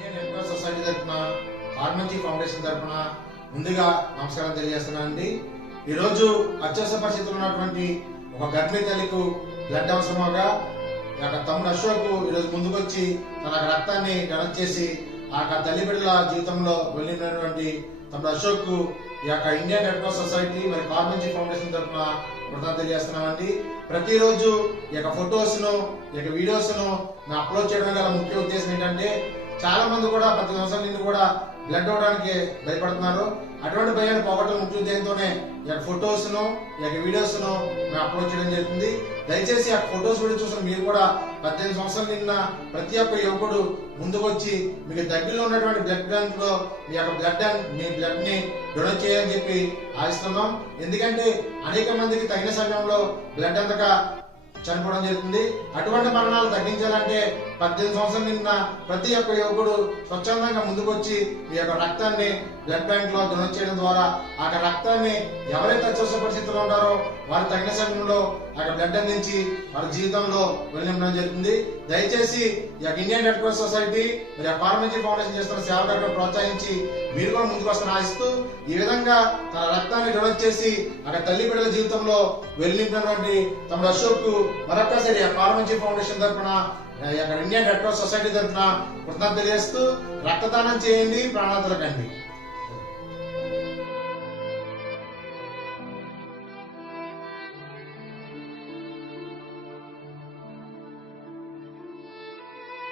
Indian red society తరఫున హార్మంచి foundation తరఫున ముందుగా నమస్కారం తెలియజేస్తున్నానండి ఈరోజు అత్యవసర పరిస్థితులు ఉన్నటువంటి ఒక గర్భిణీ తల్లికు బ్లడ్ అవసరమగా అక్కడ తమ్ముడు అశోక్ ఈరోజు ముందుకొచ్చి తన రక్తాన్ని డొనేట్ చేసి ఆ యొక్క తల్లి బిడ్డల జీవితంలో వెళ్ళినటువంటి తమ్ముడు అశోక్ ఈ యొక్క ఇండియన్ రెడ్ క్రాస్ సొసైటీ మరి కార్మంచి ఫౌండేషన్ తరఫున కృతజ్ఞత తెలియజేస్తున్నామండి ప్రతిరోజు ఈ యొక్క ఫొటోస్ను ఈ యొక్క వీడియోస్ను అప్లోడ్ చేయడం గల ముఖ్య ఉద్దేశం ఏంటంటే చాలా మంది కూడా ప్రతి సంవత్సరం నుండి కూడా బ్లడ్ అవ్వడానికి భయపడుతున్నారు. అటువంటి భయాన్ని పోగొట్టడం ముఖ్య ఉద్దేశంతోనే ఈ యొక్క ఫొటోస్ను ఈ యొక్క వీడియోస్ను మేము అప్లోడ్ చేయడం జరుగుతుంది. దయచేసి ఆ ఫొటోస్ వీడియో చూసిన మీరు కూడా పద్దెనిమిది సంవత్సరాలు నిన్న ప్రతి ఒక్క యువకుడు ముందుకొచ్చి మీకు దగ్గరలో ఉన్నటువంటి బ్లడ్ బ్యాంక్లో మీ యొక్క బ్లడ్ మీ బ్లడ్ని డొనేట్ చేయాలని చెప్పి ఆశిస్తున్నాం. ఎందుకంటే అనేక మందికి తగిన సమయంలో బ్లడ్ అంతగా చనిపోవడం జరుగుతుంది. అటువంటి మరణాలు తగ్గించాలంటే పద్దెనిమిది సంవత్సరం నిన్న ప్రతి ఒక్క యువకుడు స్వచ్ఛందంగా ముందుకొచ్చి ఈ యొక్క రక్తాన్ని బ్లడ్ బ్యాంక్లో డొనేట్ చేయడం ద్వారా ఆ రక్తాన్ని ఎవరైతే అత్యవసర పరిస్థితుల్లో ఉంటారో వారు తగిన సమయంలో ఆ బ్లడ్ అందించి వారి జీవితంలో వెళ్ళింపడం జరుగుతుంది. దయచేసి ఈ యొక్క ఇండియన్ రెడ్ క్రాస్ సొసైటీ మరి ఫార్మసీ ఫౌండేషన్ చేస్తున్న సేవ కార్యక్రమం ప్రోత్సహించి మీరు కూడా ముందుకు వస్తున్న ఆశిస్తూ ఈ విధంగా తన రక్తాన్ని డొనేట్ చేసి అక్కడ తల్లి బిడ్డల జీవితంలో వెళ్ళినటువంటి తమ అశోక్ మరొక్కసారి ఫార్మసీ ఫౌండేషన్ తరఫున అక్కడ ఇండియన్ రెడ్ క్రాస్ సొసైటీ తరఫున కృతజ్ఞత తెలియజేస్తూ రక్తదానం చేయండి ప్రాణాంతలకండి